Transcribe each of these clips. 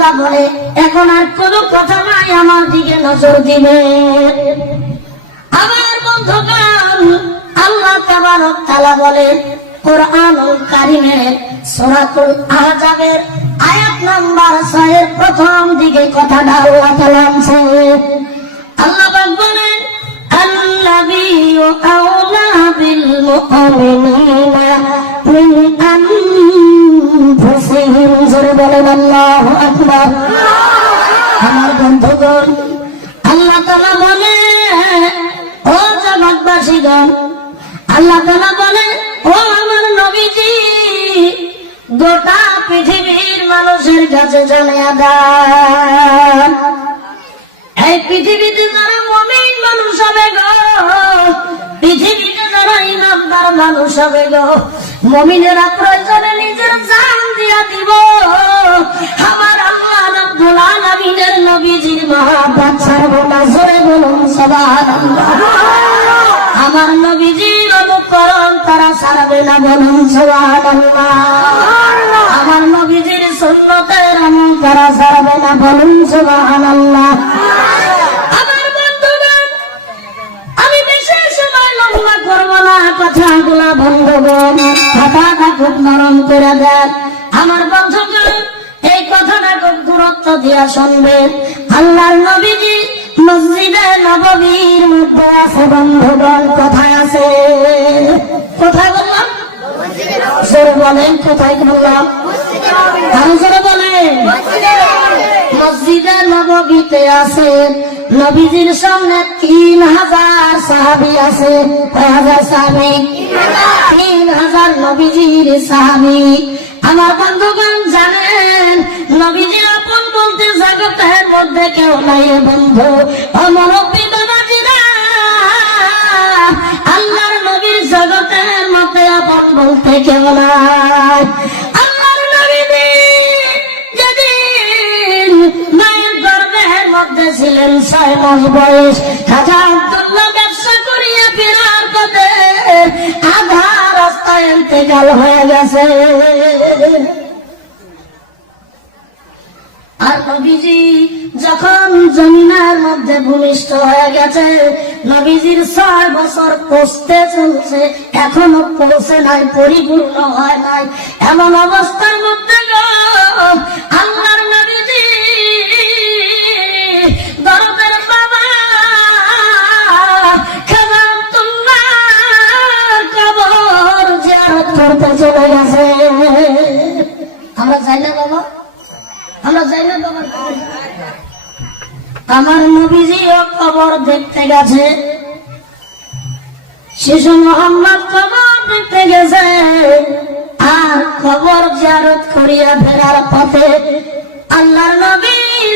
তালা বলে এখন আর কোন কথা নাই আমার দিকে নজর দিবে। আমার বন্ধুগণ, আল্লাহ তাবারক তালা বলে আহজাবের আয়াত নাম্বার 6 এর প্রথম দিকে কথাটা আল্লাহ আনছে আল্লাহ পাক রহিম জোরে বলেন, আল্লাহ আকবার। আমার বন্ধুগণ, আল্লাহ তাআলা বলে, ও জগৎবাসীগণ, আল্লাহ তাআলা বলে, ও আমার নবীজি, গোটা পৃথিবীর মানুষের কাছে জানে আদা এই পৃথিবীতে যারা মমিন মানুষ হবে গো, পৃথিবীতে যারা ইমানদার মানুষ হবে গো, মমিনেরা প্রয়োজনে নিজের যা দিয়া দিব। আমার আল্লাহ রব্বুল আলামিনের নবীজির মহাব্বত ছাড়বো জোরে বলুন, সুবহানাল্লাহ। আমার নবীজির অনুকরণ তারা ছাড়বে না, বলুন, সুবহানাল্লাহ। আমার নবীজির সুন্নতের আমল তারা না, বলুন, সুবহানাল্লাহ। কথাগুলা বন্ধুগণ কথাটা খুব নরম করে দেন। আমার বন্ধুগণ, এই কথাটা খুব গুরুত্ব দিয়া শুনবেন। আল্লাহর নবীজি মসজিদে নববীর মধ্যে আছে বন্ধুগণ, কোথায় আছে? কোথায় বললাম? বলেন, কোথায় বললাম? জোরে বলেন। মসজিদে নববীতে আছে, নবীজির সামনে তিন হাজার সাহাবি আছে। কয় হাজার সাহাবি? তিন হাজার নবীজির সাহাবি। আমার বন্ধুগণ জানেন নবীজির আপন বলতে জগতের মধ্যে কেউ নাই বন্ধু। অমরব্বী আল্লাহর নবীর জগতের মধ্যে আপন বলতে কেউ নাই। মধ্যে ছিলেন, ছয় মাস বয়স, খাজা আব্দুল্লাহ ব্যবসা করিয়া ফেরার ইন্তেকাল হয়ে গেছে। আর নবীজি যখন জমিনার মধ্যে ভূমিষ্ঠ হয়ে গেছে, নবীজির ছয় বছর পৌঁছতে চলছে, এখনও পৌঁছে নাই, পরিপূর্ণ হয় নাই। এমন অবস্থার মধ্যে করতে চলে গেছে। আমরা যাই না বাবা? আমরা যাই না কবর? আমার নবীজিও কবর দেখতে গেছে। শিশু মোহাম্মদ কবর দেখতে গেছে। আর কবর জিয়ারত করিয়া ফেরার পথে আল্লাহর নবী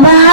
my